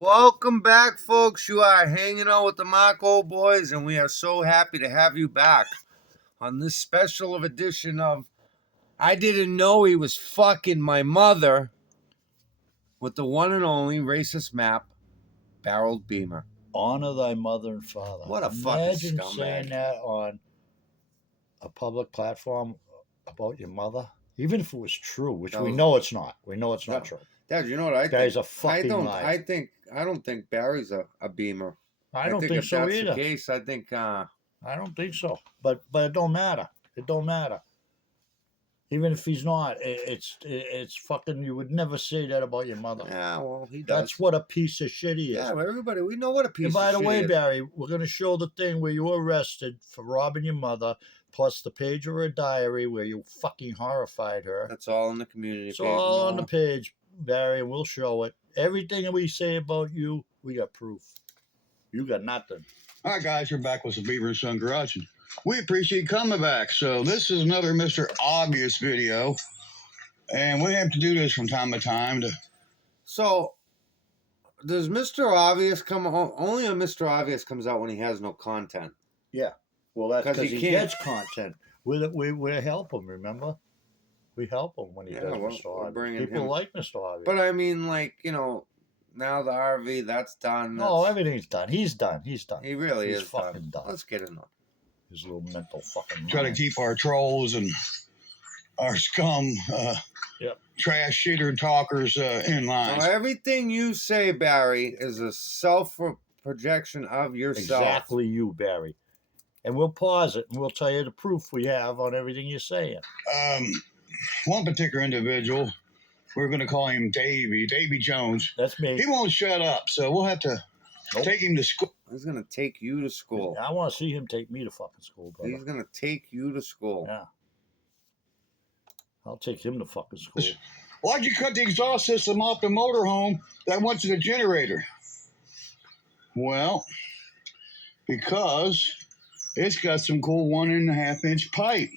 Welcome back, folks. You are hanging out with the Marco Boys, and we are so happy to have you back on this special of edition of I Didn't Know He Was Fucking My Mother with the one and only racist map, Barreled Beamer. Honor thy mother and father. What a Imagine fucking saying scumbag. that on a public platform about your mother, even if it was true, which we know it's not. We know it's not true. Dad, you know what I think? That is a fucking lie. I don't think Barry's a Beamer. I don't think if so that's either. the case, I think I don't think so. But it don't matter. It don't matter. Even if he's not, it's fucking. You would never say that about your mother. yeah, well, he does. That's what a piece of shit he is. Yeah, everybody, we know what a piece And of by shit the way, he is. Barry, we're going to show the thing where you were arrested for robbing your mother, plus the page of her diary where you fucking horrified her. That's all on the community It's page. all on the page, Barry, and we'll show it. Everything that we say about you, we got proof. You got nothing. All right, guys, we're back with the Beaver and Son Garage. We appreciate you coming back. So this is another Mr. Obvious video, and we have to do this from time to time. So, does Mr. Obvious come only a Mr. Obvious comes out when he has no content? Yeah. Well, that's 'Cause because he he can't- gets content. We help him, remember? We help him when he does Mr. we're Obvious. bringing People him. like Mr. Obvious. But I mean, like, now the RV, that's done. No, everything's done. He's done. He's done. He really He's is fucking done. Let's get into it. His little mental fucking Try to mind. keep our trolls and our scum, trash shitter talkers in line. Now, everything you say, Barry, is a self-projection of yourself. Exactly you, Barry. And we'll pause it and we'll tell you the proof we have on everything you're saying. One particular individual, we're going to call him Davy Jones. That's me. He won't shut up, so we'll have to take him to school. He's going to take you to school. I want to see him take me to fucking school, brother. He's going to take you to school. Yeah. I'll take him to fucking school. Why'd you cut the exhaust system off the motorhome that went to the generator? Well, because it's got some cool 1.5-inch pipe.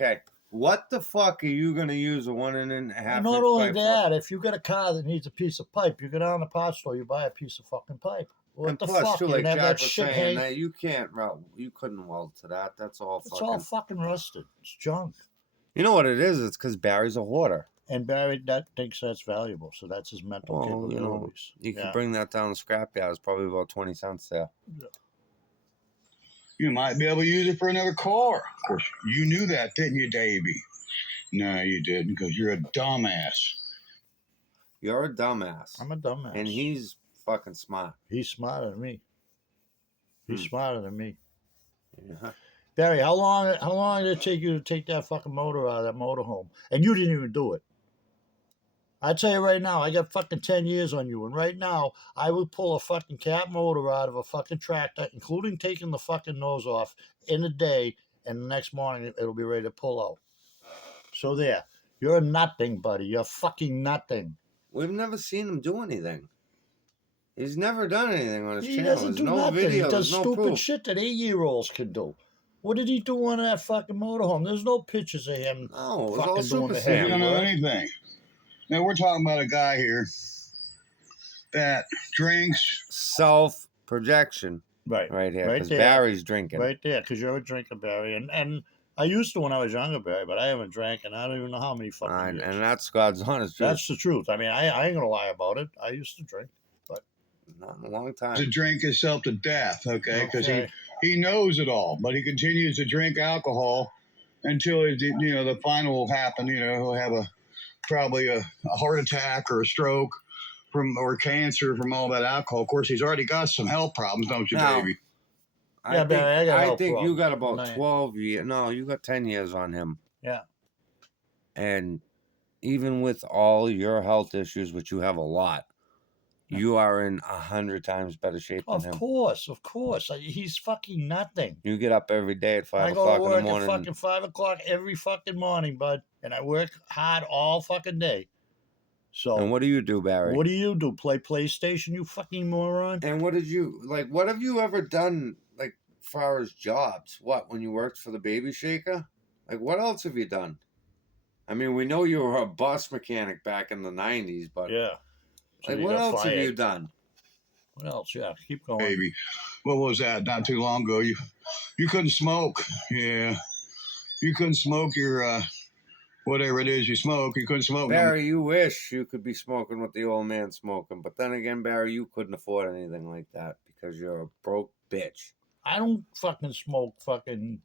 Okay. What the fuck are you going to use a 1.5-inch Not only pipe that, if you got a car that needs a piece of pipe, you go down to the parts store, you buy a piece of fucking pipe. What and the plus, fuck? too, You like have Jack that was shit saying, hang. that you couldn't weld to that. That's all It's fucking. all fucking rusted. It's junk. You know what it is? It's because Barry's a hoarder. And Barry thinks that's valuable, so that's his mental capabilities. You can bring that down to scrapyard. It's probably about 20 cents there. You might be able to use it for another car. Of course, you knew that, didn't you, Davey? No, you didn't, because you're a dumbass. You're a dumbass. I'm a dumbass. And he's fucking smart. He's smarter than me. He's smarter than me. Yeah. Barry, how long did it take you to take that fucking motor out of that motorhome? And you didn't even do it. I tell you right now, I got fucking 10 years on you, and right now, I would pull a fucking cat motor out of a fucking tractor, including taking the fucking nose off, in a day, and the next morning it'll be ready to pull out. So there. You're nothing, buddy. You're fucking nothing. We've never seen him do anything. He's never done anything on his channel. He doesn't do nothing. Video, he does no stupid proof. shit that 8-year-olds can do. What did he do on that fucking motorhome? There's no pictures of him No, fucking all doing the super You heavy don't know work. anything. Now, we're talking about a guy here that drinks. Self-projection Right here. Right Because there. Barry's drinking. Right there, because you're a drinker, Barry. And I used to when I was younger, Barry, but I haven't drank in I don't even know how many fucking years. And that's God's honest truth. That's the truth. I mean, I ain't going to lie about it. I used to drink. Not in a long time. To drink himself to death, okay? Because Okay. he knows it all, but he continues to drink alcohol until the final will happen. He'll have probably a heart attack or a stroke or cancer from all that alcohol. Of course, he's already got some health problems, don't you, Now, baby? Yeah, Barry, I got I health think you got problems. about 12 years. No, you got 10 years on him. Yeah. And even with all your health issues, which you have a lot, you are in 100 times better shape than him. Of course. He's fucking nothing. You get up every day at 5 I go o'clock to in the work morning. at fucking 5 o'clock every fucking morning, bud. And I work hard all fucking day. So And what do you do, Barry? what do you do? Play PlayStation, you fucking moron? And what have you ever done, like, far as jobs? What, when you worked for the Baby Shaker? Like, what else have you done? I mean, we know you were a bus mechanic back in the 90s, but Yeah. So like, you what got else have you fired. done? What else? Yeah, keep going. Baby, what was that? Not too long ago, you couldn't smoke. Yeah, you couldn't smoke your whatever it is you smoke. You couldn't smoke. Barry, you wish you could be smoking what the old man's smoking, but then again, Barry, you couldn't afford anything like that because you're a broke bitch. I don't fucking smoke fucking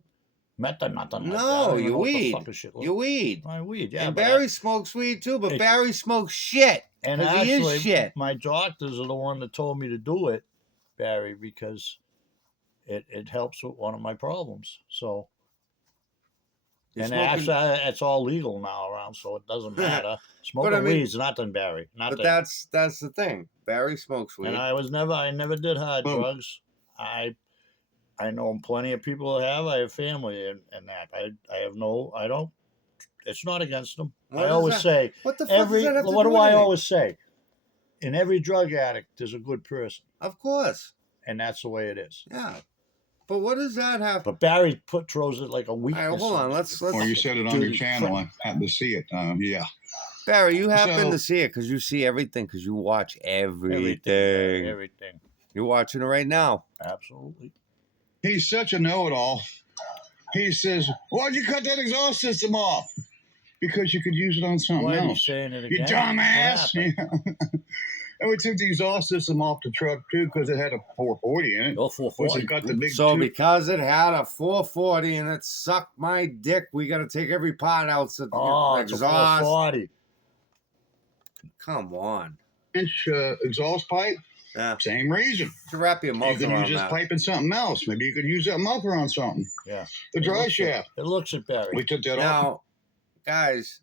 meth or nothing like that. I No, don't even you know what the weed. fuck is shit. You weed. I weed, yeah. And but Barry smokes weed too, but It- Barry smokes shit. and 'cause he is actually, shit. my doctors are the one that told me to do it, Barry, because it helps with one of my problems. So, You're and smoking- actually, it's all legal now around, so it doesn't matter. Smoking I mean- weed's nothing, Barry. Nothing. But that's the thing. Barry smokes weed. And I never did hard Boom. drugs. I know plenty of people who have. I have family and that. I don't. It's not against them. What I is always that? say What the fuck does that have to what do do with I anything? always say? In every drug addict, there's a good person, Of course. and that's the way it is. Yeah. But what does that have? But Barry throws it like a All weakness. right, hold on. Let's Or you said it on your Dude, channel. I happened to see it. Yeah. Barry, you happen So- to see it because you see everything because you watch everything. Everything. You're watching it right now. Absolutely. He's such a know-it-all. He says, "Why'd you cut that exhaust system off?" Because you could use it on something Why are you else. saying it You again? dumbass! What happened? And we took the exhaust system off the truck too because it had a 440 in it, Go which 440. has got the big. So tube. because it had a 440 and it sucked my dick, we got to take every part out. So Oh, it's a exhaust. 440. Come on. inch exhaust pipe. Yeah. Same reason. To wrap your You mouth could use around this that. pipe in something else. Maybe you could use that muffler on something. Yeah. The dry shaft. It looks at Barry. We took that off. Now, guys,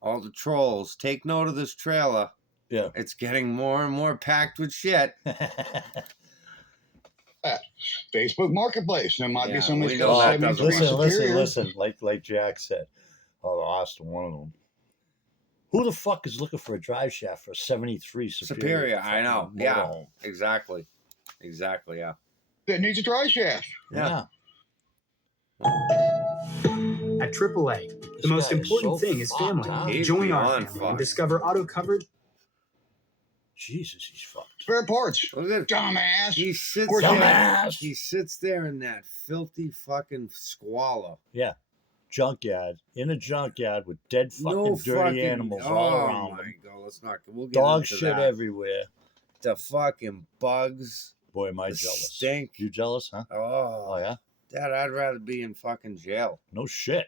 all the trolls, take note of this trailer. Yeah. It's getting more and more packed with shit. Facebook Marketplace. There might Yeah, be somebody's we got know a that 73 doesn't Superior. listen. Like Jack said. Oh, Austin, one of them. Who the fuck is looking for a drive shaft for a 73 Superior, I know. fucking Yeah. motorhome? Exactly. Exactly, yeah. That needs a dry shaft. Yeah. At AAA, the most guy is important so thing is fucked, family. huh? He's Join our beyond family fucked. and discover auto covered. Jesus, he's fucked. Spare parts. Look at Dumbass. he sits Poor there. dumbass. He sits there in that filthy fucking squalor. Junkyard. In a junkyard with dead fucking No dirty fucking animals all oh around my him. god, let's not. We'll get Dog into shit that. everywhere. The fucking bugs. Boy, am I The jealous. stink. You jealous, huh? Oh, Oh, yeah? Dad, I'd rather be in fucking jail. No shit.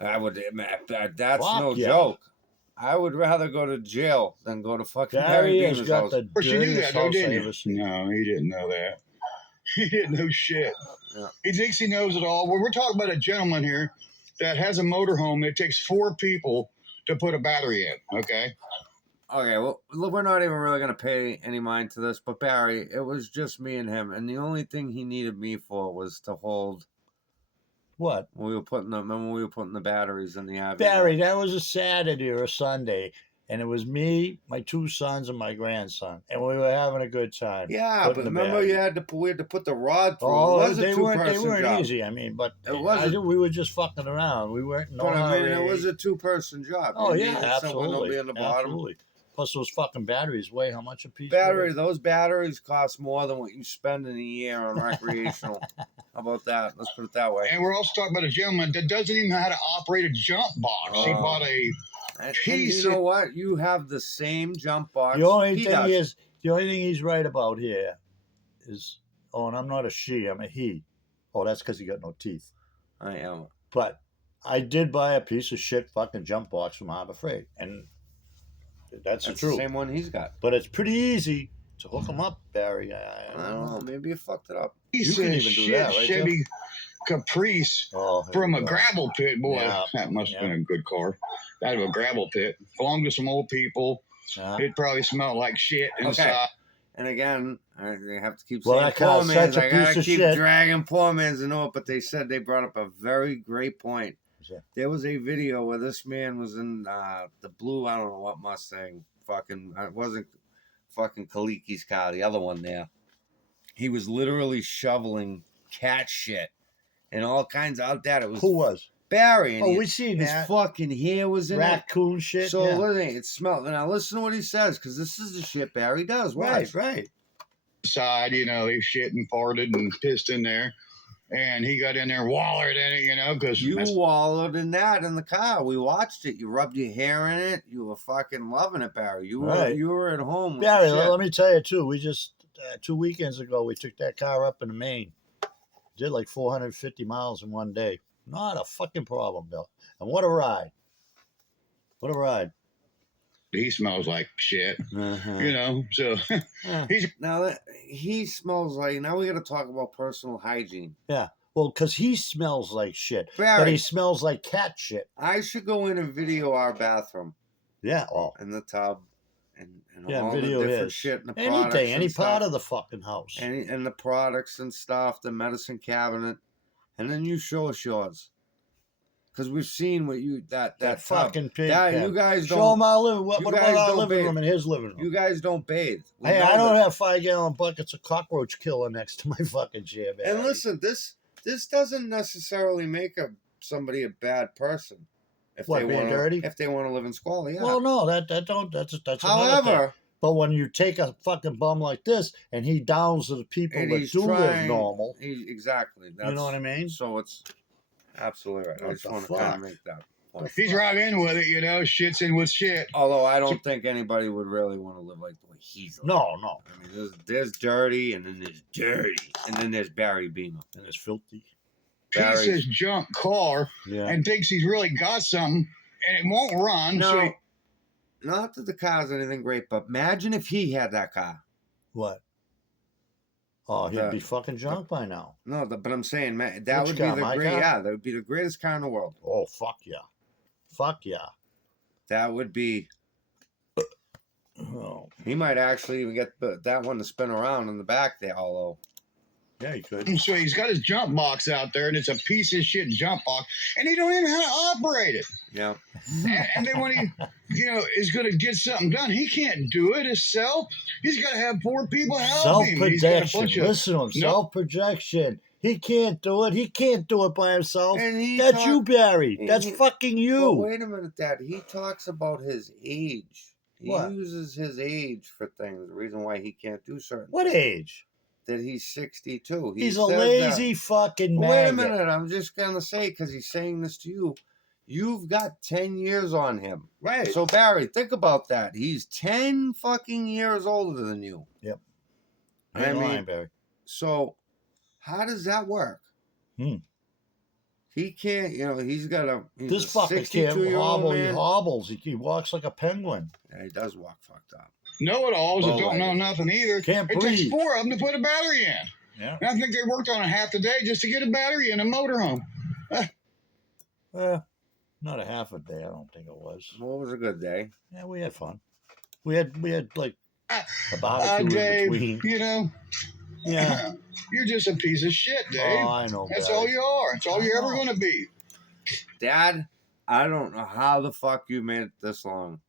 I would. That's Fuck no yeah. joke. I would rather go to jail than go to fucking Barry Barry has Beamer's got house. the Of course you knew dirtiest that, though, house I didn't ever you? seen. No, he didn't know that. He didn't know shit. Yeah. He thinks he knows it all. Well, we're talking about a gentleman here that has a motorhome that takes 4 people to put a battery in, okay? Okay, well, look, we're not even really gonna pay any mind to this, but Barry, it was just me and him, and the only thing he needed me for was to hold. What? When we were putting the remember when we were putting the batteries in the Aviator? Barry, that was a Saturday or a Sunday, and it was me, my 2 sons, and my grandson, and we were having a good time. Yeah, putting but the remember battery. we had to put the rod through. Oh, it was a they two-person weren't job. easy. I mean, but It wasn't- we were just fucking around. We weren't. No But I mean, it hurry. was a two-person job. Oh You yeah, needed someone to be absolutely, on the bottom. absolutely. Plus, those fucking batteries weigh how much a piece? Battery, those batteries cost more than what you spend in a year on recreational. How about that? Let's put it that way. And we're also talking about a gentleman that doesn't even know how to operate a jump box. He Oh. bought a And piece you know of- what? You have the same jump box. The only he thing does. the only thing he's right about here is, oh, and I'm not a she, I'm a he. Oh, that's because he got no teeth. I am. But I did buy a piece of shit fucking jump box from Harbor Freight, and that's the That's the truth. same one he's got. But it's pretty easy to hook them up, Barry. I don't know. Maybe you fucked it up. piece You can of even do shit that, right, Chevy Caprice Oh, here from we a go. gravel pit. Boy, Yeah, that must have yeah. been a good car. Out of a gravel pit. Belonged to some old people. Yeah. It probably smelled like shit Okay. inside. And again, I have to keep Well, saying that poor car's man's. such a I gotta piece of keep shit. dragging poor man's into it, but they said they brought up a very great point. Yeah. There was a video where this man was in the blue, I don't know what Mustang, fucking, it wasn't fucking Kaliki's car, the other one there. He was literally shoveling cat shit and all kinds of that. It was Who was? Barry. And Oh, he- we seen his that. fucking hair was in it. Raccoon shit. So yeah. listen, it smelled. Now listen to what he says, because this is the shit Barry does. Right, Watch. right. side, they shit and farted and pissed in there. And he got in there and wallered in it, because You wallowed in that in the car. We watched it. You rubbed your hair in it. You were fucking loving it, Barry. You were at home with Barry, the shit. let me tell you too. We just 2 weekends ago we took that car up in Maine. Did like 450 miles in one day. Not a fucking problem, Bill. And what a ride! What a ride! he smells like shit, so He smells like. Now we got to talk about personal hygiene. Yeah. Well, because he smells like shit, Barry, but he smells like cat shit. I should go in and video our bathroom. Yeah. Oh. And the tub, and Yeah, all video the different his. shit and the Any products day, any and part stuff. of the fucking house. And the products and stuff, the medicine cabinet, and then you show us yours. Because we've seen what you that tub. fucking pig. You guys don't show him our living. What you about guys our don't living bathe. room and his living room? You guys don't bathe. We Hey, know I don't this. have 5-gallon buckets of cockroach killer next to my fucking chair, man. And listen, this doesn't necessarily make somebody a bad person if What, they being want dirty? if they want to live in squalor. Yeah. Well, no, that's another thing. However, But when you take a fucking bum like this and he downs to the people and that he's do live trying normal, exactly. you know what I mean? So it's absolutely right. I What just the want to kind fuck? of make that point. he's right in with it, shit's in with shit. Although I don't think anybody would really want to live like the way he's living. No. I mean, there's dirty, and then there's dirty, and then there's Barry Beamer. And it's filthy. Piece his junk car Yeah. and thinks he's really got something, and it won't run. No, So not that the car's anything great, but imagine if he had that car. What? Oh, he'd The- be fucking drunk by now. No, but I'm saying, man, that Which would car, be the my great. car? Yeah, that would be the greatest car in the world. Oh, fuck yeah. Fuck yeah. That would be. Oh, He might actually even get that one to spin around in the back there. Although, yeah, he could. So he's got his jump box out there, and it's a piece of shit jump box, and he don't even know how to operate it. yeah, And then when he, is going to get something done, he can't do it himself. He's got to have 4 people help him. He's got a Self-projection. bunch of Listen to him. No. Self-projection. He can't do it. He can't do it by himself. and he That's you, Barry. and That's he- fucking But you. wait a minute, Dad. He talks about his age. He What? uses his age for things. The reason why he can't do certain. What things. age? That he's 62. He He's a says that. lazy fucking But wait a maggot. minute. I'm just gonna say because he's saying this to you. You've got 10 years on him. right. So Barry, think about that. He's 10 fucking years older than you. Yep. I Ain't mean, lying, Barry. So how does that work? He can't, he's got he's This a fucker can't 62-year-old hobble. He man. hobbles. He walks like a penguin. Yeah, he does walk fucked up. Know-it-alls that don't know Bow-legged. nothing either. Can't It breathe. takes 4 of them to put a battery in. Yeah. And I think they worked on it half the day just to get a battery in a motorhome. Not a half a day. I don't think it was. What was a good day? Yeah, we had fun. We had like a Dave, barbecue in between. Yeah. you're just a piece of shit, Dave. Oh, I know. That's Barry. all you are. That's all you're ever know. going to be. Dad, I don't know how the fuck you made it this long.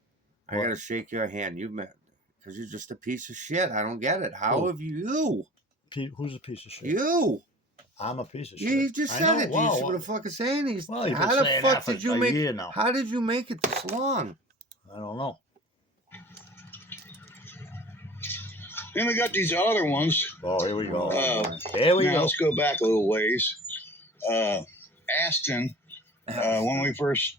I What? gotta shake your hand. Because you're just a piece of shit. I don't get it. How Who? have you? Who's a piece of shit? You. I'm a piece of shit. You just I said know. it. Wow, You see wow. what the fuck is saying? Well, you've how been the saying fuck that for did you a make year now. How did you make it this long? I don't know. Then we got these other ones. Oh, here we go. Uh, Here we now go. let's go back a little ways. Aston, when we first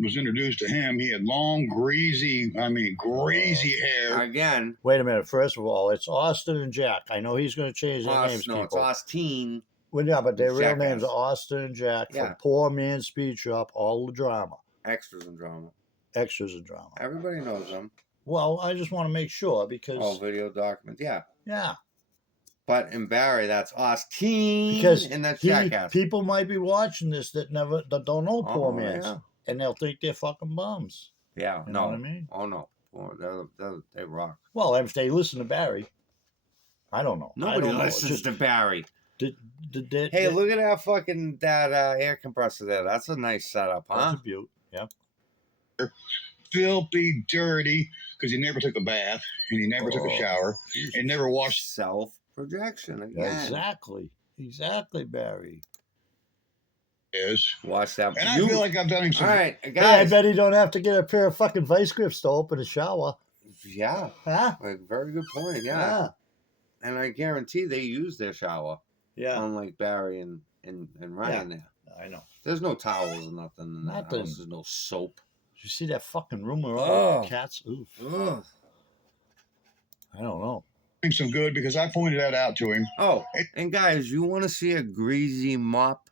was introduced to him, he had long, greasy hair. Again, Wait a minute. First of all, it's Austin and Jack. I know he's going to change their names, it's people. Austin. Well, yeah, but their real Jackass. names are Austin and Jack Yeah. from Poor Man's Speed Shop. All the drama, Extras and drama. extras and drama. Everybody knows them. Well, I just want to make sure because All video documents. Yeah. yeah, But in Barry, that's Austin. because and that's he- Jackass. people might be watching this that don't know Poor Oh, Man's, yeah. and they'll think they're fucking bums. Yeah. You no. know what I mean? Oh, no. Oh, they rock. Well, if they listen to Barry, I don't know. I Nobody don't know. listens Just- to Barry. did- Hey, look at that fucking air compressor there. That's a nice setup, That's huh? a beaut. Yeah. Filthy, dirty, because he never took a bath and he never took a Oh. shower and never washed. Self projection again. Exactly, Barry. His. Watch that. And I feel like I've done him all some. right, Hey, I guys. bet he don't have to get a pair of fucking vice grips to open a shower. Yeah, Huh? like, very good point. Yeah. And I guarantee they use their shower. Yeah, Unlike Barry and Ryan there. I know. There's no towels or nothing in that Nothing. house. There's no soap. Did you see that fucking rumor all Oh. cats? Oof. Ugh. I don't know. Some good because I pointed that out to him. Oh, and guys, you want to see a greasy mop?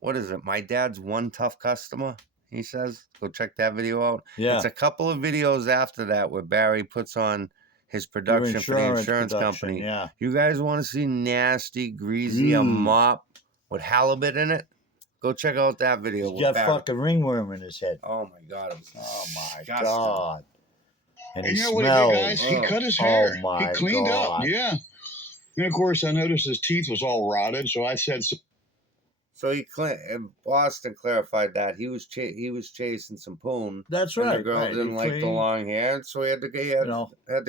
What is it? My dad's one tough customer, he says. Go check that video out. Yeah. It's a couple of videos after that where Barry puts on his production for the insurance company. Yeah. You guys want to see nasty, greasy, a mop with halibut in it? Go check out that video. He's with got Barry. fucking ringworm in his head. Oh my God. It was Oh my disgusting. God. And And he you know what smells. he did, guys? He Oh. cut his hair. Oh, my he cleaned God. up. Yeah. And of course, I noticed his teeth was all rotted. So I said, So and Boston clarified that he was chasing some poon. That's And right. the girl right. didn't He like the cleaned- long hair, so he had to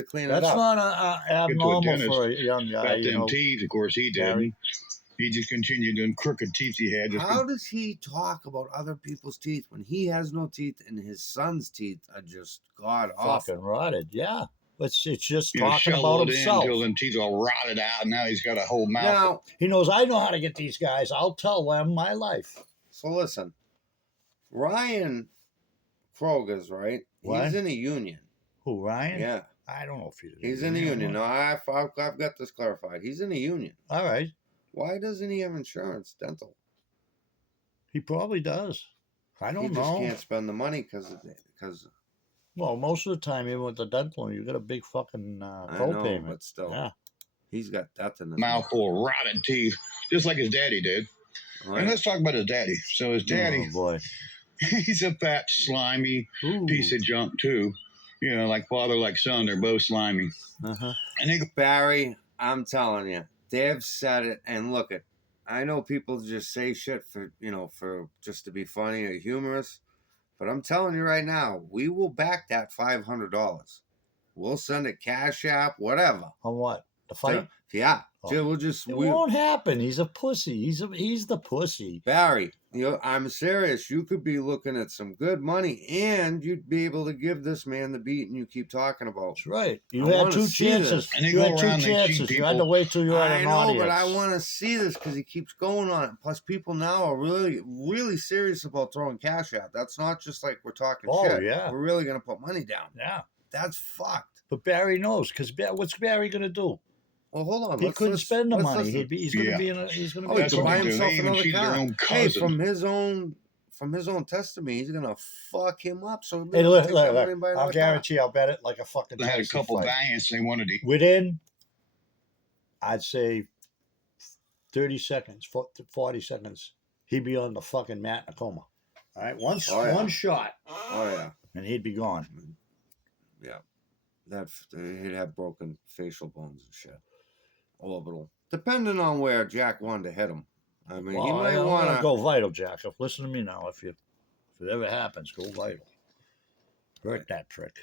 clean it That's up. not abnormal dentist, for a young guy. got You them know. teeth. Of course, he Barry. didn't. He just continued doing crooked teeth he had. Just How does he talk about other people's teeth when he has no teeth and his son's teeth are just god awful? Fucking rotted. Yeah. It's just you know, talking about shoveled in himself. until them teeth all rotted out, and now he's got a whole mouth. Now, He knows I know how to get these guys. I'll tell them my life. so listen, Ryan Kroger's right. What? He's in a union. Who, Ryan? Yeah, I don't know if he's. he's in a union. No, I've got this clarified. He's in a union. All right. Why doesn't he have insurance, dental? He probably does. I He don't just know. can't spend the money because Well, most of the time, even with the dental, you got a big fucking I know, co-payment. but still, Yeah. he's got death in his Mouth full of rotted teeth, just like his daddy did. Oh, And yeah. let's talk about his daddy. So his daddy, Oh boy. he's a fat, slimy Ooh. piece of junk too. You know, like father, like son, they're both slimy. Uh-huh. And they Barry, I'm telling you, they've said it. And look it, I know people just say shit for for just to be funny or humorous, but I'm telling you right now, we will back that $500. We'll send it cash app, whatever. On what? The fight? Yeah, Oh. we'll just It won't happen. He's a pussy. He's the pussy. Barry, I'm serious. You could be looking at some good money, and you'd be able to give this man the beating you keep talking about. That's right. You I had wanna two see chances. this. And they You go had two around, they cheat chances. You had to people. wait till you had I an know, audience. but I want to see this because he keeps going on it. Plus, people now are really, really serious about throwing cash out. That's not just like we're talking Oh, shit. yeah. We're really going to put money down. Yeah. That's fucked. But Barry knows because what's Barry gonna do? Well, hold on. He couldn't spend the let's money. listen. He's gonna Yeah. be in a. He's gonna Oh, be. he That's could what buy they do. himself They even another cheated their car. own Hey, cousin. from his own testimony, he's gonna fuck him up. So Hey, look, take that look, money and buy I'll another car. guarantee I'll bet it like a fucking They had a Tyson couple fight. valiants they wanted to. Within, I'd say, 30 seconds, 40 seconds, he'd be on the fucking mat in a coma. All right, one shot, Oh yeah, and he'd be gone. yeah. He'd have broken facial bones and shit. Orbital, depending on where Jack wanted to hit him. I mean, he Well, might I'm want gonna to go vital, Jack. Listen to me now. If it ever happens, go vital. Hurt that trick.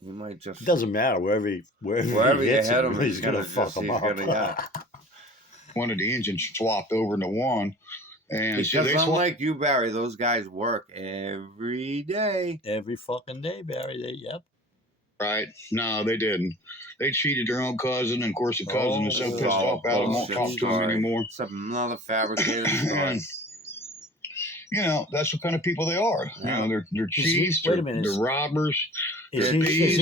He might just It doesn't matter wherever he you hits hit him, him, he's gonna fuck him up. One of the engines swapped over into one. And so because they swapped. unlike you, Barry, those guys work every day. Every fucking day, Barry. Yep. Right? No, they didn't. They cheated their own cousin, and of course the cousin is so Oh, pissed It's all off about it, won't bullshit talk to him story. anymore. It's another fabricated story. And, you know, that's what kind of people they are. Yeah. You know, they're he- cheats, wait a they're, minute, they're robbers. Is They're thieves.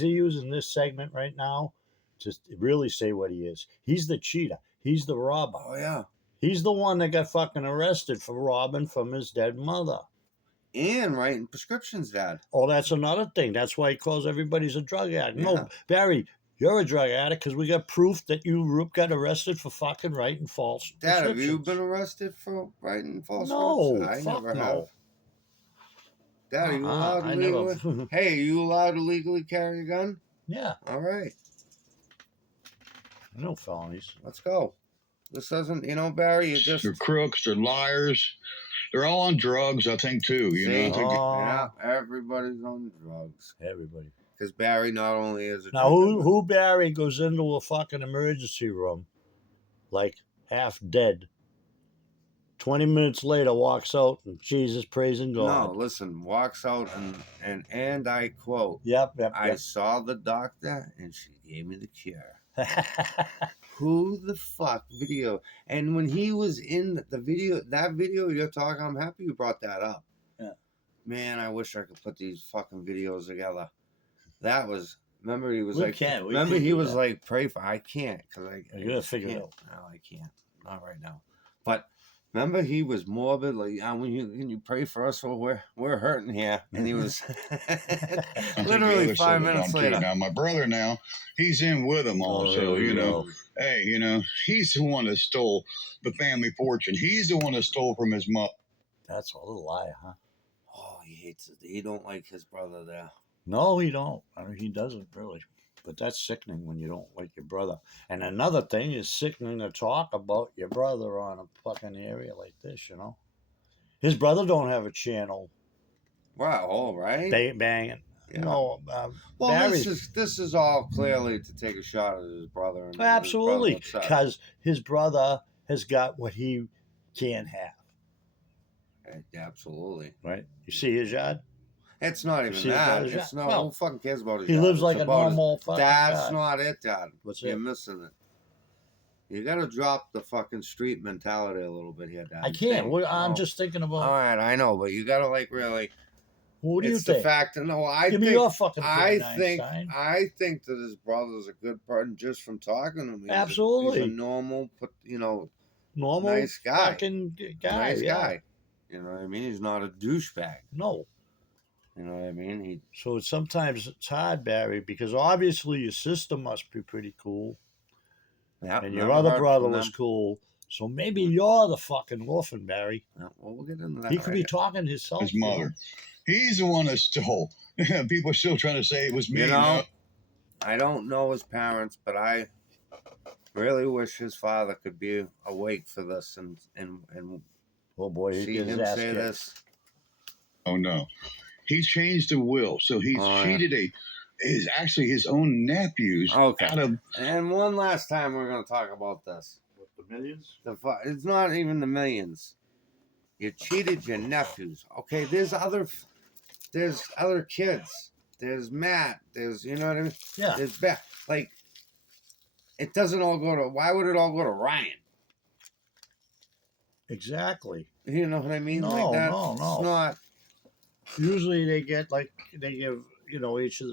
he using this segment right now to really say what he is? He's the cheater. He's the robber. Oh yeah, He's the one that got fucking arrested for robbing from his dead mother. and writing prescriptions, Dad. Oh, that's another thing. That's why he calls everybody's a drug addict. Yeah. No, Barry, you're a drug addict because we got proof that you got arrested for fucking writing false Dad, have you prescriptions. been arrested for writing false No, records? I fuck never no. have. Dad, are you allowed to I legally? never. Hey, are you allowed to legally carry a gun? Yeah, All right, no felonies. let's go. This doesn't, Barry. You just They're crooks, they're liars. They're all on drugs, I think, too. You know, I think yeah, everybody's on drugs. Everybody. Because Barry not only is a Now, drinker, who Barry goes into a fucking emergency room, like half dead. 20 minutes later, walks out and Jesus praising no, God. listen, walks out and I quote, Yep. I saw the doctor and she gave me the cure. Who the fuck video? And when he was in the video, that video you're talking, I'm happy you brought that up. Yeah. Man, I wish I could put these fucking videos together. That was. Remember he was We like. can't. We remember can't he do was that. like, pray for. I can't because You gotta figure it can't. out. No, I can't. Not right now. But remember he was morbid. Like, when you pray for us, well, we're hurting here, and he was I think the literally other 5 side was minutes on too. later. Now my brother, now he's in with him also. there You know, go. hey, you know, he's the one that stole the family fortune. He's the one that stole from his mother. That's a little lie, huh? Oh, he hates it. He don't like his brother there. No, he don't. I mean, he doesn't really. But that's sickening when you don't like your brother. And another thing is sickening to talk about your brother on a fucking area like this. You know, his brother don't have a channel Wow, all right. banging. Yeah. No, Well, Barry. this is all clearly to take a shot at his brother. And Absolutely, his brother upset. because his brother has got what he can't have. Absolutely. Right? You see his yard? It's not even see his that. brother's It's yard? not. Well, who fucking cares about his He yard? lives It's like a about his- normal fucking That's guy. not it, Dad. What's You're it? missing it. You got to drop the fucking street mentality a little bit here, Dad. I can't. I'm No. just thinking about. All right, I know, but you got to like really. What do you It's the think? fact that no, I Give think me your fucking I opinion, think Einstein. I think that his brother's a good person just from talking to him. Absolutely. He's a normal, Normal nice guy. fucking guy. nice yeah. guy. You know what I mean? He's not a douchebag. No. You know what I mean? So sometimes it's hard, Barry, because obviously your sister must be pretty cool, Yeah. and your other brother was cool. So maybe you're the fucking orphan, Barry. Well, we'll get into that. He could be talking himself. His mother. He's the one that stole. People are still trying to say it was me. You know, I don't know his parents, but I really wish his father could be awake for this and Oh boy, he see gets his him ass say kicked. this. Oh no, he's changed the will, so he's Oh, yeah. cheated his own nephews Okay. out of. And one last time, we're going to talk about this. What, the millions? It's not even the millions. You cheated your nephews. Okay, there's other kids. There's Matt. There's, you know what I mean? Yeah. There's Beth. Like, it doesn't all go to. Why would it all go to Ryan? Exactly. You know what I mean? No, like that. no. It's not. Usually they give each of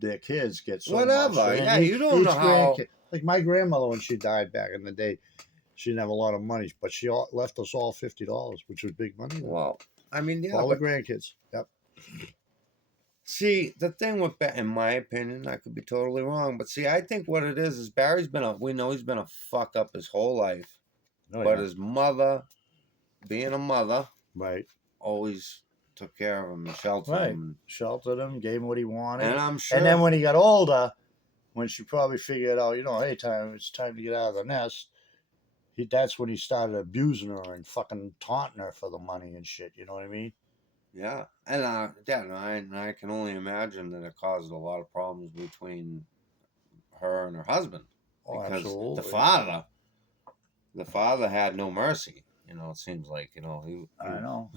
their kids get so Whatever. much. And Yeah, you don't know how. Like my grandmother, when she died back in the day, she didn't have a lot of money, but she left us all $50, which was big money. Well, I mean, yeah. all the But grandkids. Yep. see, the thing with in my opinion, I could be totally wrong, but see, I think what it is Barry's been we know he's been a fuck up his whole life, Oh, but yeah. his mother, being a mother, Right. always took care of him and sheltered Right. him. Sheltered him, gave him what he wanted. And I'm sure. And then when he got older, when she probably figured out, hey, it's time to get out of the nest, that's when he started abusing her and fucking taunting her for the money and shit. You know what I mean? yeah, and I can only imagine that it caused a lot of problems between her and her husband. Oh, Because absolutely. the father had no mercy. You know, it seems like, he I know.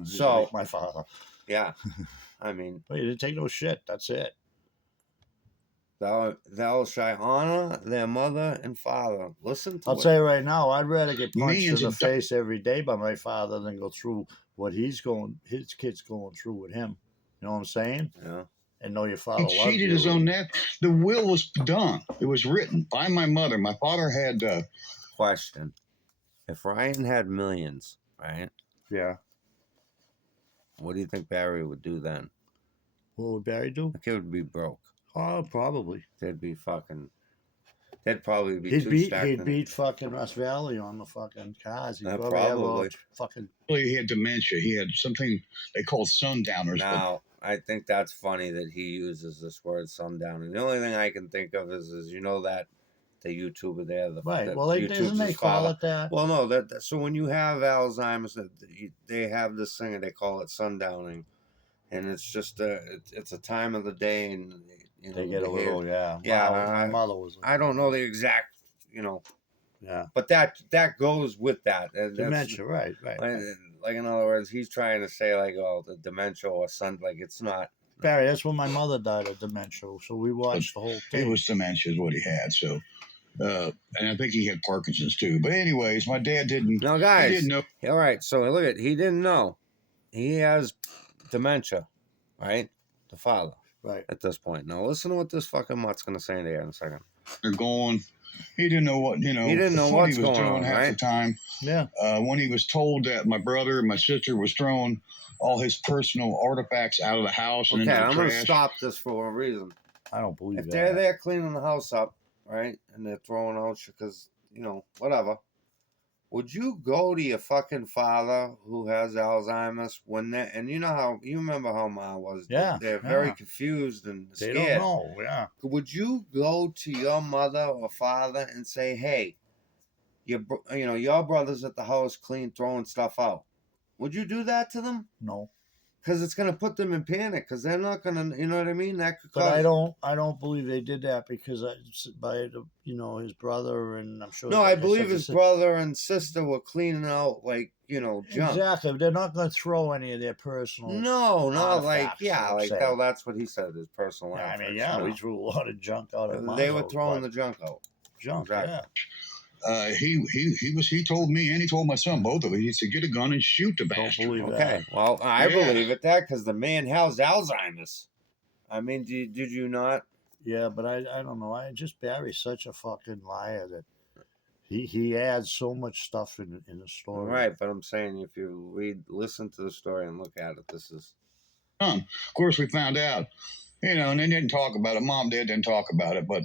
He's So- like my father. yeah. I mean, But he didn't take no shit. That's it. thou shall honor their mother and father. Listen to I'll it. tell you right now, I'd rather get punched Millions in the of dollars. face every day by my father than go through what his kid's going through with him. You know what I'm saying? Yeah. And know your father He loves cheated you. his own nephew. The will was done. It was written by my mother. My father had. Question: if Ryan had millions, right? Yeah. What do you think Barry would do then? What would Barry do? The kid would be broke. Oh, probably. They'd probably be He'd too beat stacked. beat fucking Russ Valley on the fucking cars. He'd probably have probably. a fucking. He had dementia. He had something they call sundowners. but Now, I think that's funny that he uses this word sundown. And the only thing I can think of is that the YouTuber there, Right. the Well, YouTube's isn't they his call father. it that? Well, no, so when you have Alzheimer's, they have this thing and they call it sundowning, and it's just it's a time of the day, and They get a little, yeah. Yeah, My mother was. I don't know the exact, Yeah. but that goes with that. And that's- Dementia, right. Like in other words, he's trying to say like, oh, the dementia or like it's not Barry, that's when my mother died of dementia. So we watched the whole thing. It was dementia is what he had. So, and I think he had Parkinson's too. But anyways, my dad didn't. Now, He guys, didn't know. all right, so look at, he didn't know. He has dementia, right? The father, Right. at this point. Now, listen to what this fucking mutt's going to say there in a second. They're going. He didn't know what He didn't know what what's he was going doing on, half right? the time. Yeah. When he was told that my brother and my sister was throwing all his personal artifacts out of the house and Okay, into the I'm going to trash. stop this for a reason. I don't believe If that. they're there cleaning the house up, right, and they're throwing out shit because, you know, whatever, would you go to your fucking father who has Alzheimer's when they, and you know how, you remember how Mom was? Yeah, They're very yeah. confused and They scared. don't know. Yeah. Would you go to your mother or father and say, hey, your brother's at the house clean, throwing stuff out? Would you do that to them? No. Because it's going to put them in panic because they're not going to, you know what I mean? That could cause... But I don't believe they did that because his brother and I'm sure. No, like I believe said, his brother and sister were cleaning out, like, junk. Exactly. They're not going to throw any of their personal. No, not like, artifacts, yeah, let's like, say. that's what he said, his personal I outfits. mean, yeah, no. we threw a lot of junk out of They my were house, throwing but the junk out. junk. Exactly. Yeah. He told me and he told my son both of it. He said, "Get a gun and shoot the Don't bastard." believe Okay, that. well, I Yeah. believe it that because the man has Alzheimer's. I mean, did you not? Yeah, but I don't know. Barry's such a fucking liar that he adds so much stuff in the story. Right, but I'm saying if you listen to the story and look at it, this is... Of course, we found out, and they didn't talk about it. Mom, Dad didn't talk about it, but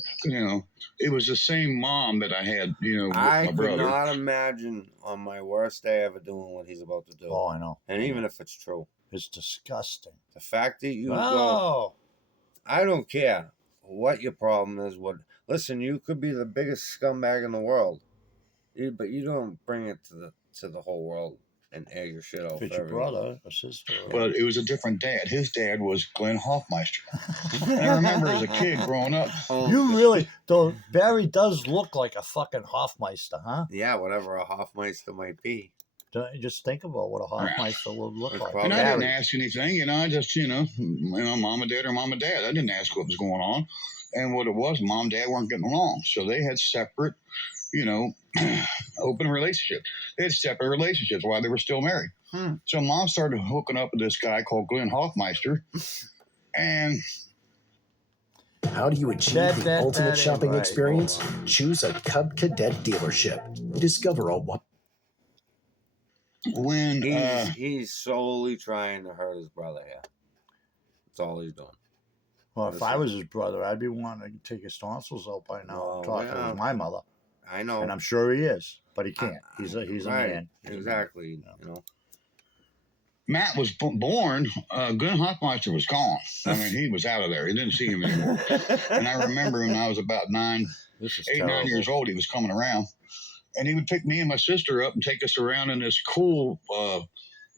it was the same mom that I had, with I my could brother. not imagine on my worst day ever doing what he's about to do. Oh, I know. And even if it's true, It's disgusting. the fact that you go, Oh, I don't care what your problem is. Listen, you could be the biggest scumbag in the world, but you don't bring it to the whole world and air your shit out. if it's for your everyone. brother or sister. But it was a different dad. His dad was Glenn Hoffmeister. And I remember as a kid growing up, You really, though, Barry does look like a fucking Hofmeister, huh? Yeah, whatever a Hofmeister might be. Don't you just think about what a Hofmeister would look It's like. probably- and I didn't Barry. ask anything. I just, mom and dad are mom and dad. I didn't ask what was going on. And what it was, mom and dad weren't getting along. So they had separate, open relationships. They had separate relationships while they were still married. So mom started hooking up with this guy called Glenn Hoffmeister. And how do you achieve the ultimate shopping experience? Choose a Cub Cadet dealership. Discover a what? when He's solely trying to hurt his brother here. That's all he's doing. Well, if I was his brother, I'd be wanting to take his tonsils out by now. Well, Talking yeah. with my mother, I know. and I'm sure he is, but he can't. He's a right, man. He's a man. exactly. Matt was born, Glenn Hoffmeister was gone. I mean, he was out of there. He didn't see him anymore. And I remember when I was about 9 years old, he was coming around. And he would pick me and my sister up and take us around in this cool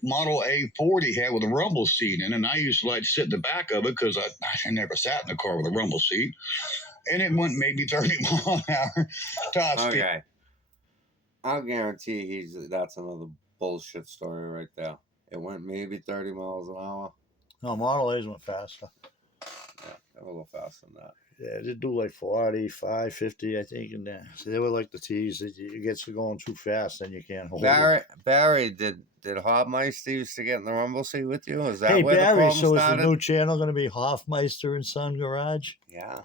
Model A40 he had with a rumble seat. And I used to like to sit in the back of it because I never sat in a car with a rumble seat. And it went maybe 30 mile an hour top speed. Okay. I'll guarantee that's another bullshit story right there. It went maybe 30 miles an hour. No, Model A's went faster. Yeah, a little faster than that. Yeah, they do like 45, 50, I think, and so they were like the T's. It gets going too fast, then you can't hold it. Barry, did Hofmeister used to get in the rumble seat with you? Is that Hey, where Barry, the problem so started? is the new channel going to be Hofmeister and Son Garage? Yeah.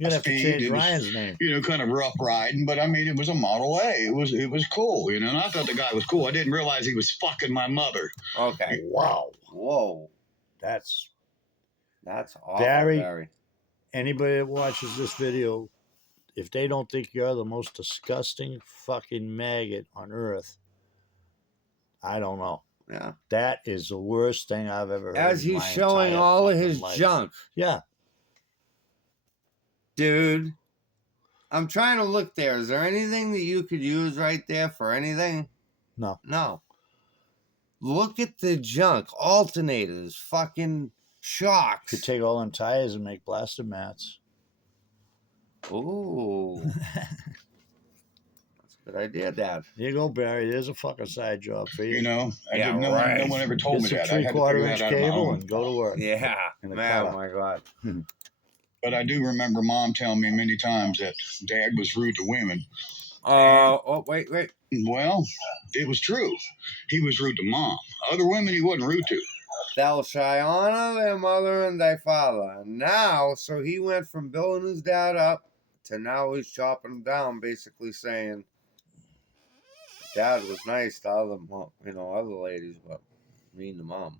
You're going to have to change It was, Ryan's name. kind of rough riding, but I mean, it was a Model A. It was cool, and I thought the guy was cool. I didn't realize he was fucking my mother. Okay. Wow. Whoa. That's awful, Barry. Anybody that watches this video, if they don't think you're the most disgusting fucking maggot on earth, I don't know. Yeah. That is the worst thing I've ever heard. As in he's my showing entire all of fucking his life. junk. Yeah. Dude, I'm trying to look there. Is there anything that you could use right there for anything? No. No. Look at the junk. Alternators. Fucking shocks. Could take all them tires and make blaster mats. Ooh. That's a Good idea, Dad. Here you go, Barry. There's a fucking side job for you. You know, Yeah, no right. one ever told Get me some that. I had to 3/4 figure inch that out on my cable own. and go to work. Yeah, In the man. car. Oh my God. But I do remember Mom telling me many times that Dad was rude to women. Oh, wait. Well, it was true. He was rude to Mom. Other women he wasn't rude to. Thou shalt honor thy mother and thy father. And now, so he went from building his dad up to now he's chopping him down, basically saying Dad was nice to other, other ladies, but mean to Mom.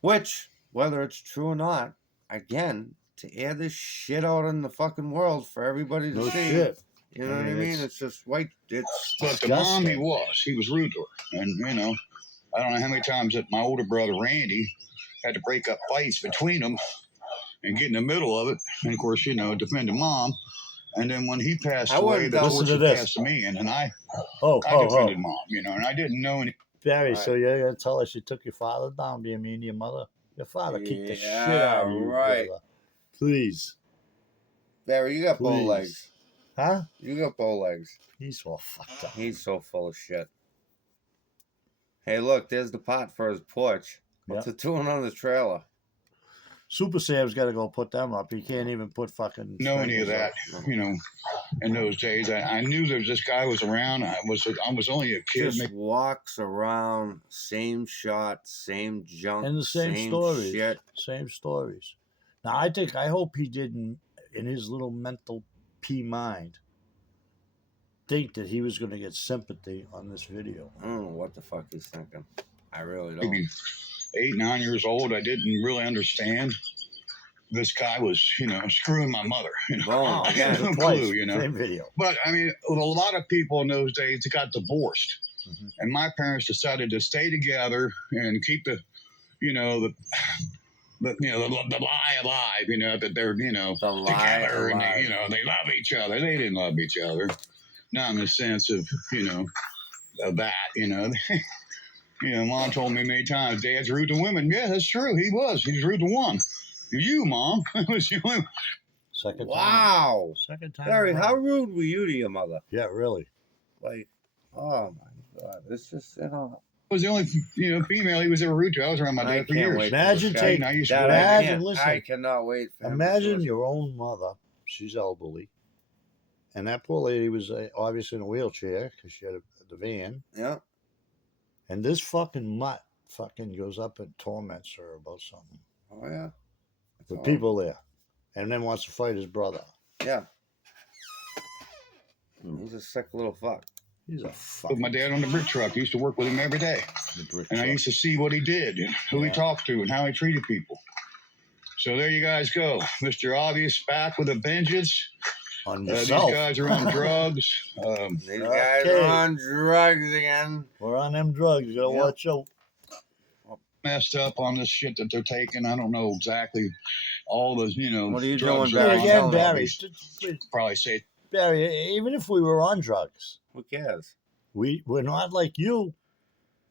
Which, whether it's true or not, again, to air this shit out in the fucking world for everybody to No see. shit. You know what I mean? It's just white. It's But to Mom, disgusting. he was rude to her. And, you know, I don't know how many times that my older brother, Randy, had to break up fights between them and get in the middle of it. And, of course, you know, defending Mom. And then when he passed I away, wouldn't the doubt- torch Listen to was this. passed to me. And I Oh. defended Mom, you know, and I didn't know any. Barry, Right. so you're going to tell us you took your father down being mean to your mother? Your father kicked the shit Yeah, out of you, right. brother. Please. Barry, you got bow Please. legs. Huh? You got bow legs. He's all fucked up. He's so full of shit. Hey, look, there's the pot for his porch. What's it doing on the trailer? Super Sam's got to go put them up. He can't even put fucking. Know any of strangers that, up. you know, in those days. I knew there was this guy was around. I was only a kid. Just walks around, same shot, same junk, And the same stories. shit. Same stories. Now, I hope he didn't, in his little mental pea mind, think that he was going to get sympathy on this video. I don't know what the fuck he's thinking. I really don't. Maybe 8, 9 years old. I didn't really understand. This guy was, you know, screwing my mother. You know? Boom, I again. had no Twice, clue, you know. same video. But I mean, a lot of people in those days got divorced, and my parents decided to stay together and keep the, you know, the lie alive. You know that they're, you know, The lie together and alive. they, you know, they love each other. They didn't love each other, not in the sense of, you know, of that. You know, Mom told me many times, Dad's rude to women. Yeah, that's true. He was rude to one. You, Mom, was the only. Second time. Wow. Second time. Barry, around. how rude were you to your mother? Yeah, really. Like, oh my God. It's just, Was the only, you know, female he was ever rude to. I was around my I dad for can't years. wait. Imagine for this guy. taking- I used to Dad, go I Imagine, can't. listen. I cannot wait for him to Imagine do your own mother. She's elderly. And that poor lady was obviously in a wheelchair because she had the van. it. Yeah. And this fucking mutt fucking goes up and torments her about something. Oh, yeah. That's With all. people there. And then wants to fight his brother. Yeah. He's a sick little fuck. He's a with fucking my dad on the brick truck. I used to work with him every day. And I used to see what he did, and who he talked to, and how he treated people. So there you guys go. Mr. Obvious back with a vengeance. on These yourself. guys are on drugs. These guys Okay. are on drugs again. We're on them drugs. You gotta Yeah. watch out. Messed up on this shit that they're taking. I don't know exactly all the, you know, What are you drugs doing, they're Barry? on. Again, Tell me. Barry. Probably say Barry, even if we were on drugs, Who cares? we're not like you.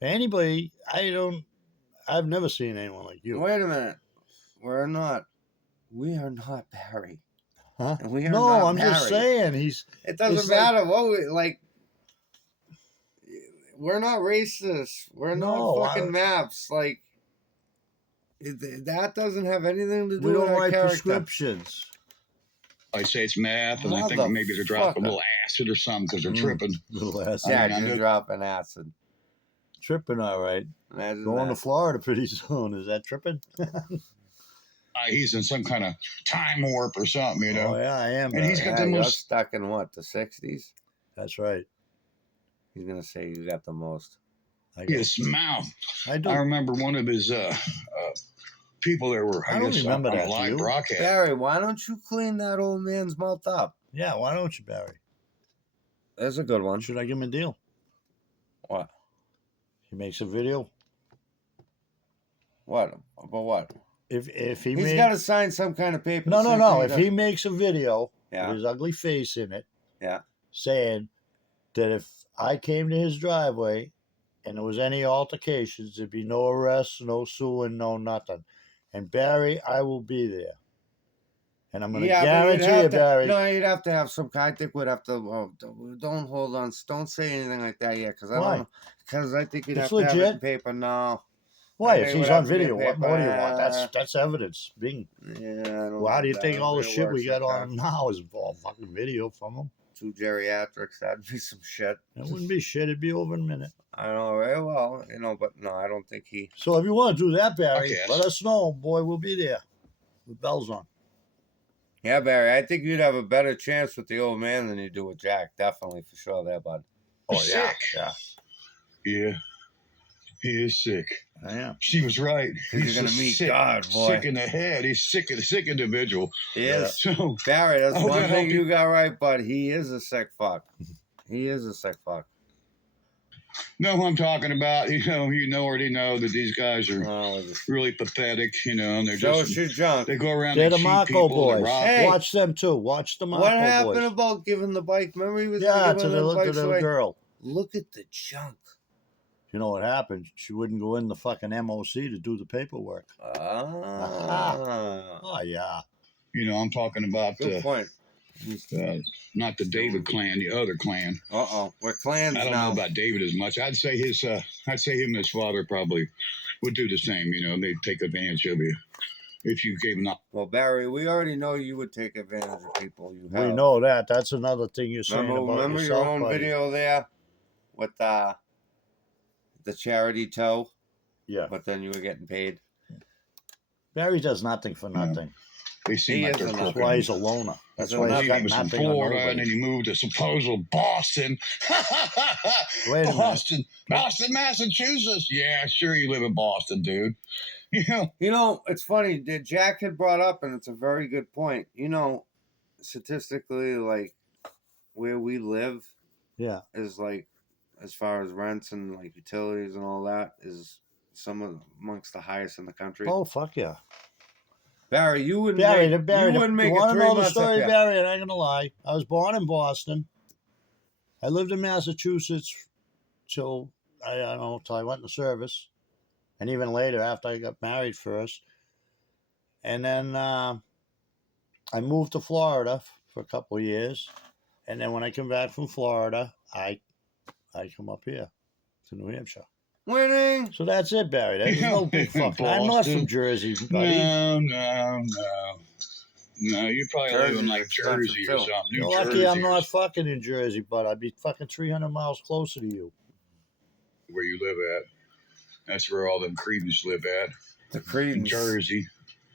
Anybody, I've never seen anyone like you. Wait a minute. We are not Barry. Huh? And we are No, not I'm just Barry. saying It it's doesn't matter what we like. We're not racist. We're No, not fucking maps. Like that doesn't have anything to do we with don't our write character. prescriptions. I say it's math, and I think maybe they're dropping a little acid or something because they're tripping. Little ass. Yeah, I mean, I just know- dropping acid. Tripping, all right. Imagine Going that. to Florida pretty soon. Is that tripping? He's in some kind of time warp or something, you know. Oh, yeah, I am. And he's Barry. got the you're most- stuck in what, the 60s? That's right. He's gonna say you got the most. His mouth. I do. I remember one of his people there were, I don't guess, remember on that, a do live you? broadcast. Barry, why don't you clean that old man's mouth up? Yeah, why don't you, Barry? That's a good one. Should I give him a deal? What? He makes a video. What? About what? If he He's made, got to sign some kind of paper. no. saying If he makes a video Yeah. with his ugly face in it, Yeah. saying that if I came to his driveway and there was any altercations, there'd be no arrests, no suing, no nothing. And Barry, I will be there. And I'm going to Yeah, but you'd guarantee have you, to, Barry. no, you'd have to have some. I think we'd have to. Don't hold on. Don't say anything like that yet, because I Why? don't. Because I think you'd It's have to have it in legit. paper. No. Why? I If think it he's would have on to be in video, what paper. more do you want? That's evidence. Bing. Yeah, I don't Well, how do you that think all the really shit we works got like on him now is all fucking video from him? 2 geriatrics. That'd be some shit. It wouldn't be shit. It'd be over in a minute. I know very well, but no, I don't think he. So if you want to do that, Barry, Okay. let us know. Boy, we'll be there with bells on. Yeah, Barry, I think you'd have a better chance with the old man than you do with Jack. Definitely, for sure, there, bud. Oh, yeah. Sick. Yeah. Yeah, he is sick. I am. She was right. You're He's gonna just meet sick, God, boy. sick in the head. He's sick individual. He Yeah. is. So Barry, that's I hope one that thing helped you got right, bud. He is a sick fuck. He is a sick fuck. know who I'm talking about. You already know that these guys are Oh, just really pathetic. And they're show just us your junk. they go around. They're They the cheat Marco people. They boys. rob. Hey. Watch them too. Watch the Marco What happened boys. about giving the bike? Remember he was Yeah, gonna to give the, the to bikes the away? girl. Look at the junk. You know what happened? She wouldn't go in the fucking MOC to do the paperwork. Ah, Oh, yeah. I'm talking about good point. not the David clan, the other clan. We're clans I don't now. know about David as much. I'd say him and his father probably would do the same. They'd take advantage of you if you gave them up. Well, Barry, we already know you would take advantage of people. You have. We know that. That's another thing you're saying about Remember yourself, your own buddy. video there with the charity toe, Yeah. but then you were getting paid. Barry does nothing for No. nothing. They seem He like is they're a That's crooked. why he's a loner. That's He's a why loner. he's He got was from nothing on Florida, and then nobody. he moved to supposed Boston. Wait a minute. Boston, Massachusetts. Yeah, sure, you live in Boston, dude. It's funny that Jack had brought up, and it's a very good point. Statistically, like where we live Yeah. is like, as far as rents and like utilities and all that, is amongst the highest in the country. Oh, fuck yeah. Barry, you wouldn't Barry, make, Barry, you wouldn't make you it want to 3 know the months up story, here. Barry? And I ain't gonna lie. I was born in Boston. I lived in Massachusetts till till I went in the service, and even later after I got married first. And then I moved to Florida for a couple of years, and then when I come back from Florida, I come up here to New Hampshire. Winning. So that's it, Barry. There's no big fucking. I'm not Boston. from Jersey, buddy. No. You're probably Jersey's living like expensive, Jersey or too. something. New You're lucky Jersey I'm or not fucking in Jersey, but I'd be fucking 300 miles closer to you. where you live at. That's where all them Cretans live at. The In Cretans. Jersey.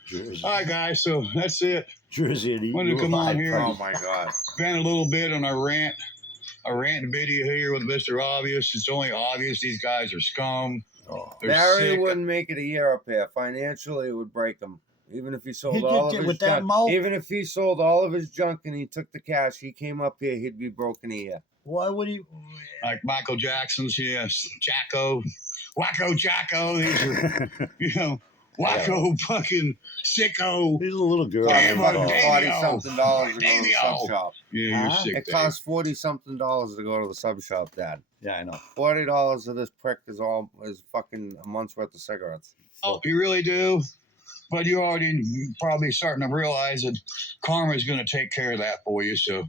Jersey. All right, guys. So that's it. Jersey and Wanted to come on here. Oh my God. Spent a little bit on our rant video here with Mr. Obvious. It's only obvious these guys are scum. Oh. They're Barry sick. wouldn't make it a year up here. Financially, it would break him. Even if he sold He all did of his with that junk. mouth. Even if he sold all of his junk and he took the cash, he came up here, he'd be broke in a year. Why would he? Like Michael Jackson's, yes. Jacko. Wacko Jacko. These are, wacko fucking sicko. He's a little girl. Damn, named fucking Paul. Davey-O. $40-something to go to the Davey-O. sub shop. Yeah, you're Huh? sick. It costs $40-something to go to the sub shop, Dad. Yeah, I know. $40 of this prick is fucking a month's worth of cigarettes. Oh, you really do? But you're already probably starting to realize that karma is going to take care of that for you. So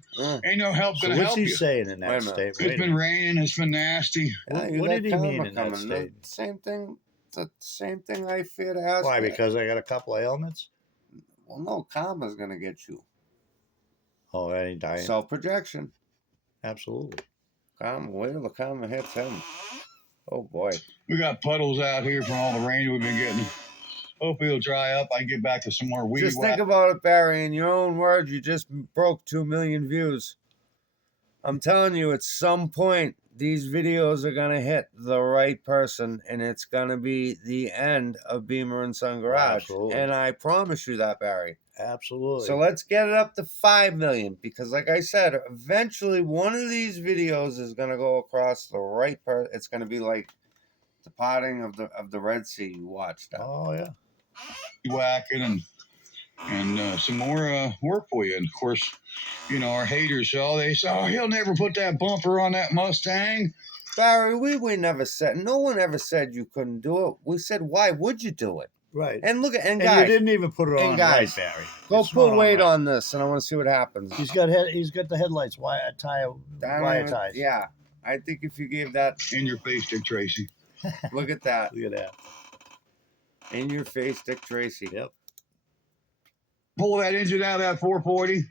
ain't no help So going to what's help he you. saying in Wait a that minute. statement? It's been raining. It's been nasty. What did he mean in that statement? Same thing. The same thing I fear to ask. Why? you. Because I got a couple of ailments? Well, no, karma's gonna get you. Oh, that ain't dying. Self-projection. Absolutely. Karma. Wait till the karma hits him. Oh boy. We got puddles out here from all the rain we've been getting. Hope it'll dry up. I can get back to some more weed Just whack. think about it, Barry. In your own words, you just broke 2 million views. I'm telling you, at some point, these videos are going to hit the right person, and it's going to be the end of Beamer and Son Garage. Absolutely. And I promise you that, Barry. Absolutely. So let's get it up to 5 million, because like I said, eventually one of these videos is going to go across the right person. It's going to be like the parting of the Red Sea you watched. Oh, yeah. Whacking and some more work for you. And of course, our haters, they say, oh, he'll never put that bumper on that Mustang. Barry, we never said, no one ever said you couldn't do it. We said, why would you do it? Right. And look at and you guys, didn't even put it and on guys, right, Barry. go It's put not weight right. on this, and I want to see what happens. He's got the headlights wire ties. Yeah, I think if you gave that In your face, Dick Tracy. look at that. Look at that. In your face, Dick Tracy. Yep. Pull that engine out of that 440.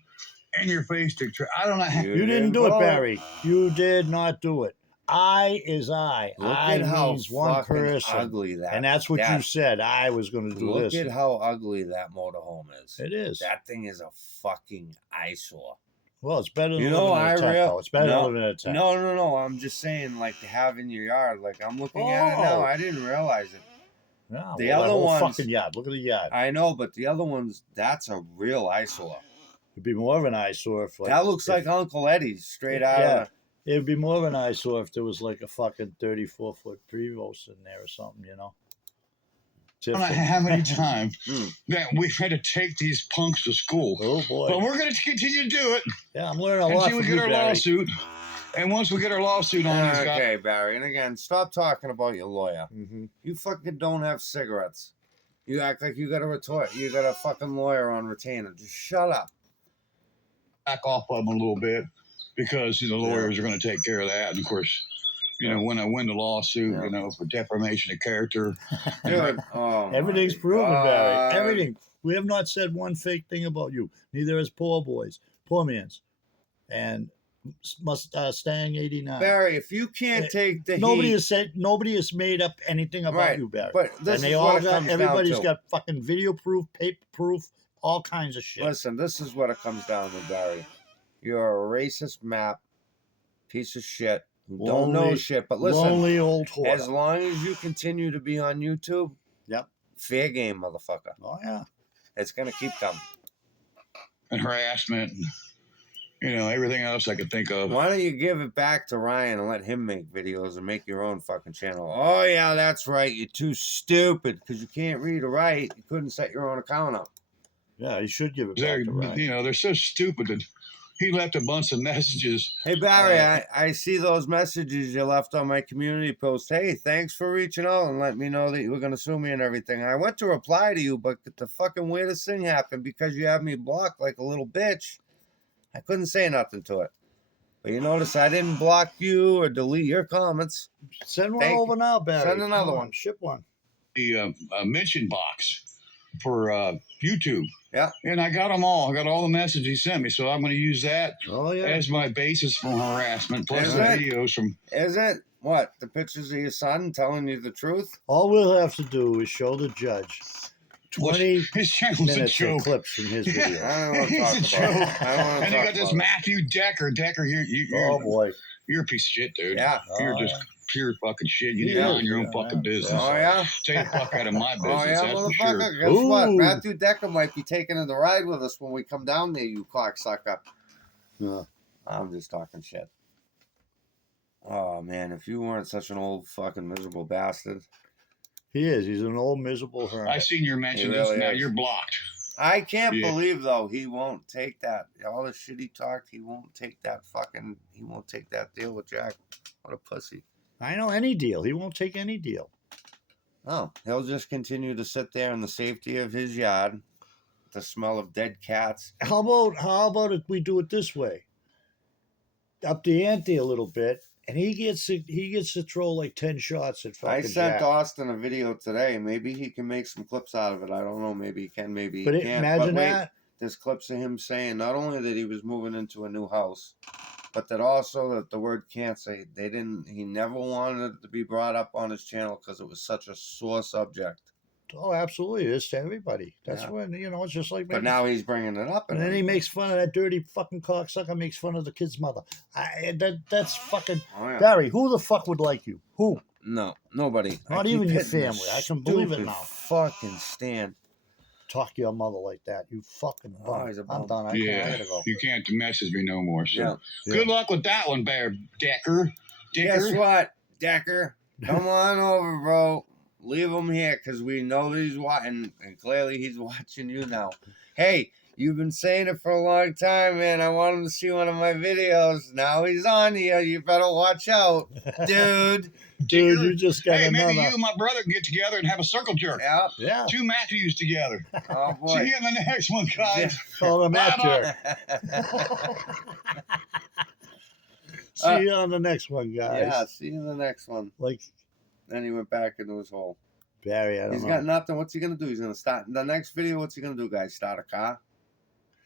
In your face, Dick Tracy. I don't know how. You didn't do it, Barry. You did not do it. I is I. Look I at how means one fucking person. ugly that. And that's what you said. I was going to do Look this. at how ugly that motorhome is. It is. That thing is a fucking eyesore. Well, it's better than You know, living in a tent, though. It's better than living in a tent. No. I'm just saying, like, to have in your yard. Like, I'm looking at it now. I didn't realize it. No, The other ones, fucking yard. Look at the yard. I know, but the other ones, that's a real eyesore. It'd be more of an eyesore if That looks like Uncle Eddie's straight out of the... It'd be more of an eyesore if there was like a fucking 34-foot Prevost in there or something, you know? I don't know how many times that we've had to take these punks to school. Oh, boy. But we're going to continue to do it. Yeah, I'm learning a lot Until we from get you, our Barry. lawsuit. And once we get our lawsuit on these guys. Okay, Barry. And again, stop talking about your lawyer. Mm-hmm. You fucking don't have cigarettes. You act like you got a retort. You got a fucking lawyer on retainer. Just shut up. Back off of them a little bit because the lawyers are going to take care of that. And of course, when I win the lawsuit, for defamation of character. Dude, everything's proven, Barry. Everything. We have not said one fake thing about you. Neither has poor mans. And Stang 89. Barry, if you can't take the nobody heat, has said, nobody has made up anything about you, Barry. But this and they is all what it comes everybody's down to. got fucking video proof, paper proof, all kinds of shit. Listen, this is what it comes down to, Barry. You're a racist map piece of shit who don't know shit. But listen, lonely old whore. As long as you continue to be on YouTube, fair game, motherfucker. Oh yeah, it's gonna keep coming. And harassment, and everything else I could think of. Why don't you give it back to Ryan and let him make videos and make your own fucking channel? Oh yeah, that's right. You're too stupid because you can't read or write. You couldn't set your own account up. Yeah, you should give it back to Ryan. They're so stupid that he left a bunch of messages. Hey, Barry, I see those messages you left on my community post. Hey, thanks for reaching out and letting me know that you were going to sue me and everything. I went to reply to you, but the fucking weirdest thing happened because you have me blocked like a little bitch. I couldn't say nothing to it. But you notice I didn't block you or delete your comments. Send one over now, Barry. Send another one. Ship one. The mention box for YouTube. Yeah. And I got them all. I got all the messages he sent me. So I'm going to use that as my basis for harassment. Plus the videos from... Is it? What? The pictures of your son telling you the truth? All we'll have to do is show the judge 20 minutes of clips from his video. I don't know what to talk about. And you got this Matthew Decker. Decker, oh, boy. You're a piece of shit, dude. Yeah. You're just pure fucking shit. You need to mind your own fucking business. Oh, yeah? Stay the fuck out of my business. Oh, yeah, that's for motherfucker. sure. Guess what? Matthew Decker might be taking the ride with us when we come down there, you cocksucker. Yeah. I'm just talking shit. Oh, man, if you weren't such an old fucking miserable bastard. He is. He's an old miserable hermit. I seen your mention Really this. Now is. you're blocked. I can't believe, though, he won't take that. All the shit he talked, he won't take that deal with Jack. What a pussy. I know any deal. He won't take any deal. Oh, he'll just continue to sit there in the safety of his yard, the smell of dead cats. How about if we do it this way? Up the ante a little bit, and he gets to throw like 10 shots at fucking I sent Jack. Austin a video today. Maybe he can make some clips out of it. I don't know. Maybe he can. Maybe he can't. Imagine but wait, that. There's clips of him saying not only that he was moving into a new house, but that also that the word cancer, he never wanted it to be brought up on his channel because it was such a sore subject. Oh, absolutely. It is to everybody. That's when, it's just like... But now he's bringing it up. And then he makes fun of that dirty fucking cocksucker, makes fun of the kid's mother. That's fucking... Oh, yeah. Barry, who the fuck would like you? Who? No, nobody. Not even your family. I can believe it now. Fucking stand. Talk to your mother like that. You fucking bum. I'm done. I gotta go. You can't message me no more. So good luck with that one, Bear Decker. Guess what, Decker? Come on over, bro. Leave him here because we know that he's watching, and clearly he's watching you now. Hey, You've been saying it for a long time, man. I want him to see one of my videos. Now he's on here. You better watch out, dude. Dude, you just got Hey, another. maybe you and my brother can get together and have a circle jerk. Yep. Yeah. 2 Matthews together. Oh See boy. you in the next one, guys. Call him Matt Bye-bye. Jerk. See you on the next one, guys. Yeah, see you in the next one. Like Then he went back into his hole. Barry, I don't He's know. got nothing. What's he gonna do? He's gonna start the next video. What's he gonna do, guys? Start a car?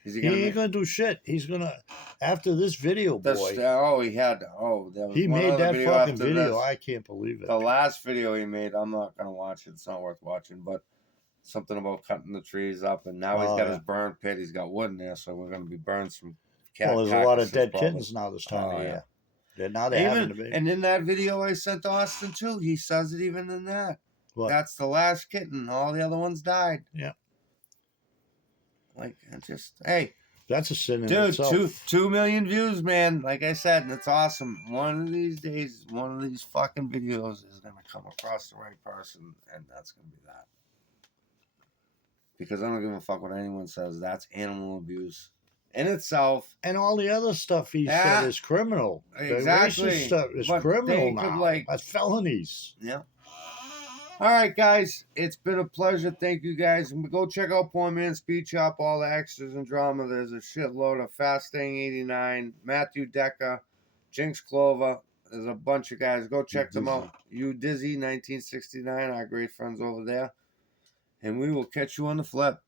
Is he He gonna? ain't gonna do shit. He's gonna after this video, boy. He had. Oh, there was He one made other that video fucking after video. this. I can't believe it. The last video he made, I'm not gonna watch it. It's not worth watching. But something about cutting the trees up, and now he's got his burn pit. He's got wood in there, so we're gonna be burning some cat. Well, there's a lot of carcasses dead probably. kittens now this time of Oh, year. Now they're having to be. And in that video I sent to Austin too, he says it even in that. What? That's the last kitten. All the other ones died. Yeah. Like, it just, hey, That's a sin in dude, itself. 2 million views, man. Like I said, and it's awesome. One of these days, one of these fucking videos is gonna come across the right person, and that's gonna be that. Because I don't give a fuck what anyone says. That's animal abuse in itself. And all the other stuff he Yeah. said is criminal. Exactly. The racist stuff is But criminal they now. could, like- That's felonies. Yeah. All right, guys. It's been a pleasure. Thank you, guys. And go check out Poor Man's Speed Shop. All the extras and drama. There's a shitload of Fasting 89, Matthew Decker, Jinx Clover. There's a bunch of guys. Go check them out. You Dizzy 1969, our great friends over there. And we will catch you on the flip.